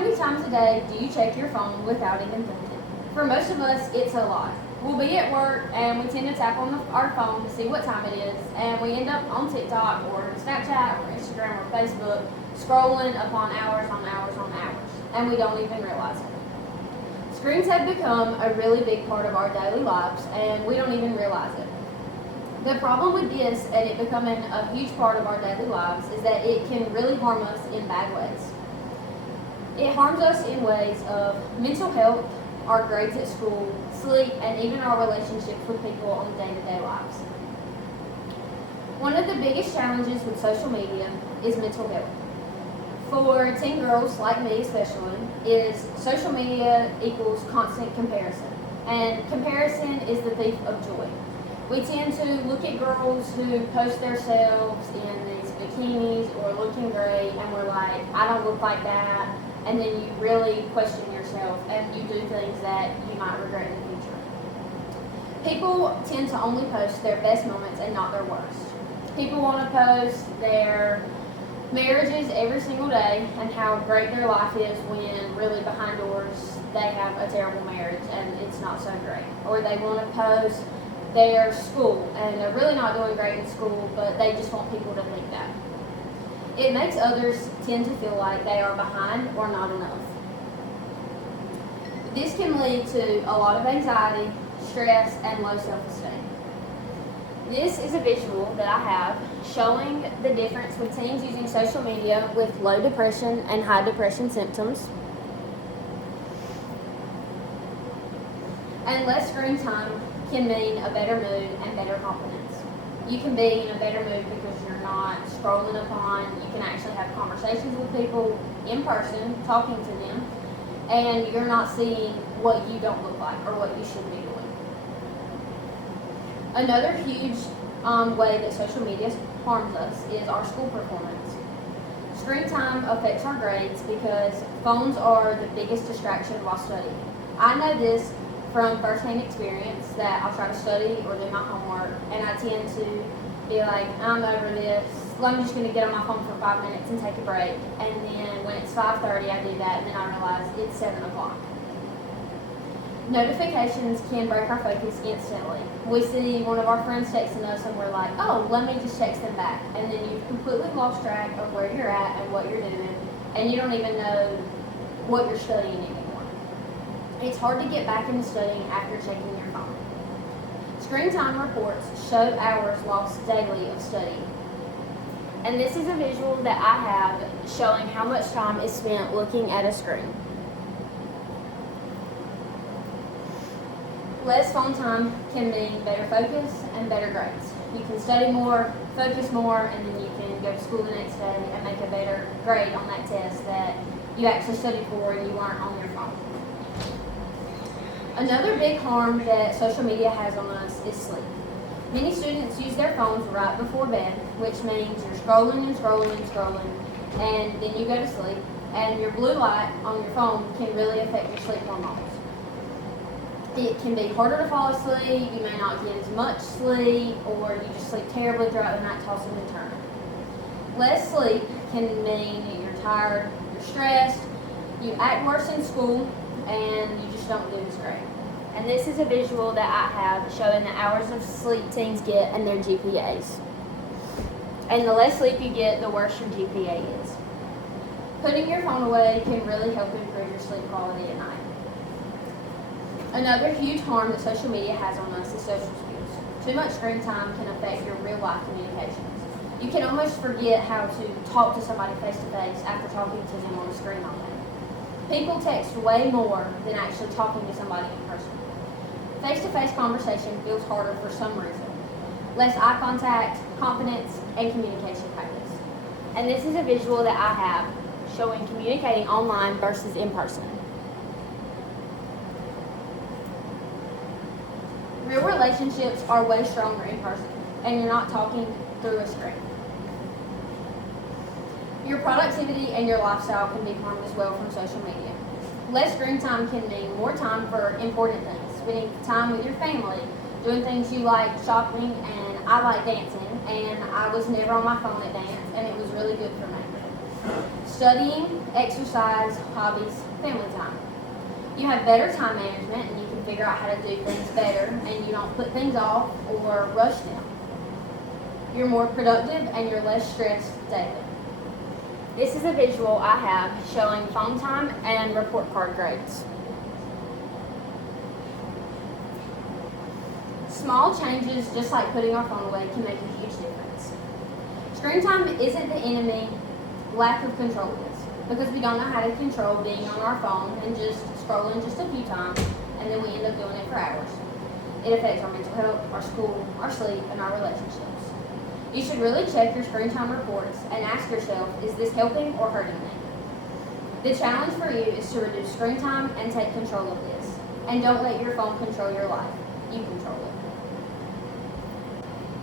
many times a day do you check your phone without even thinking? For most of us, it's a lot. We'll be at work and we tend to tap on our phone to see what time it is, and we end up on TikTok or Snapchat or Instagram or Facebook scrolling upon hours on hours on hours, and we don't even realize it. Screens have become a really big part of our daily lives, and we don't even realize it. The problem with this and it becoming a huge part of our daily lives is that it can really harm us in bad ways. It harms us in ways of mental health, our grades at school, sleep, and even our relationships with people on day-to-day lives. One of the biggest challenges with social media is mental health. For teen girls like me especially, is social media equals constant comparison. And comparison is the thief of joy. We tend to look at girls who post themselves in these bikinis or looking great, and we're like, I don't look like that. And then you really question yourself and you do things that you might regret in the future. People tend to only post their best moments and not their worst. People want to post their marriages every single day and how great their life is when really behind doors they have a terrible marriage and it's not so great. Or they want to post their school and they're really not doing great in school, but they just want people to think that. It makes others tend to feel like they are behind or not enough. This can lead to a lot of anxiety, stress, and low self-esteem. This is a visual that I have showing the difference with teens using social media with low depression and high depression symptoms. And less screen time can mean a better mood and better confidence. You can be in a better mood because you're not scrolling upon, you can actually have conversations with people in person, talking to them, and you're not seeing what you don't look like or what you should be doing. Another huge way that social media harms us is our school performance. Screen time affects our grades because phones are the biggest distraction while studying. I know this from first-hand experience that I'll try to study or do my homework, and I tend to be like, I'm over this, I'm just going to get on my phone for 5 minutes and take a break, and then when it's 5:30 I do that, and then I realize it's 7 o'clock. Notifications can break our focus instantly. We see one of our friends texting us and we're like, oh, let me just text them back, and then you've completely lost track of where you're at and what you're doing, and you don't even know what you're studying anymore. It's hard to get back into studying after checking your phone. Screen time reports show hours lost daily of studying. And this is a visual that I have showing how much time is spent looking at a screen. Less phone time can mean better focus and better grades. You can study more, focus more, and then you can go to school the next day and make a better grade on that test that you actually studied for and you weren't on your phone. Another big harm that social media has on us is sleep. Many students use their phones right before bed, which means you're scrolling and scrolling and scrolling, and then you go to sleep, and your blue light on your phone can really affect your sleep hormones. It can be harder to fall asleep, you may not get as much sleep, or you just sleep terribly throughout the night, tossing and turning. Less sleep can mean you're tired, you're stressed, you act worse in school, and you just don't do as great. And this is a visual that I have showing the hours of sleep teens get and their GPAs. And the less sleep you get, the worse your GPA is. Putting your phone away can really help improve your sleep quality at night. Another huge harm that social media has on us is social skills. Too much screen time can affect your real life communications. You can almost forget how to talk to somebody face to face after talking to them on a screen all day. People text way more than actually talking to somebody in person. Face-to-face conversation feels harder for some reason. Less eye contact, confidence, and communication practice. And this is a visual that I have showing communicating online versus in person. Real relationships are way stronger in person, and you're not talking through a screen. Your productivity and your lifestyle can be harmed as well from social media. Less screen time can mean more time for important things, spending time with your family, doing things you like, shopping, and I like dancing, and I was never on my phone at dance, and it was really good for me. studying, exercise, hobbies, family time. You have better time management and you can figure out how to do things better and you don't put things off or rush them. You're more productive and you're less stressed daily. This is a visual I have showing phone time and report card grades. Small changes, just like putting our phone away, can make a huge difference. Screen time isn't the enemy, lack of control is, because we don't know how to control being on our phone and just scrolling just a few times, and then we end up doing it for hours. It affects our mental health, our school, our sleep, and our relationships. You should really check your screen time reports and ask yourself, is this helping or hurting me? The challenge for you is to reduce screen time and take control of this. And don't let your phone control your life. You control it.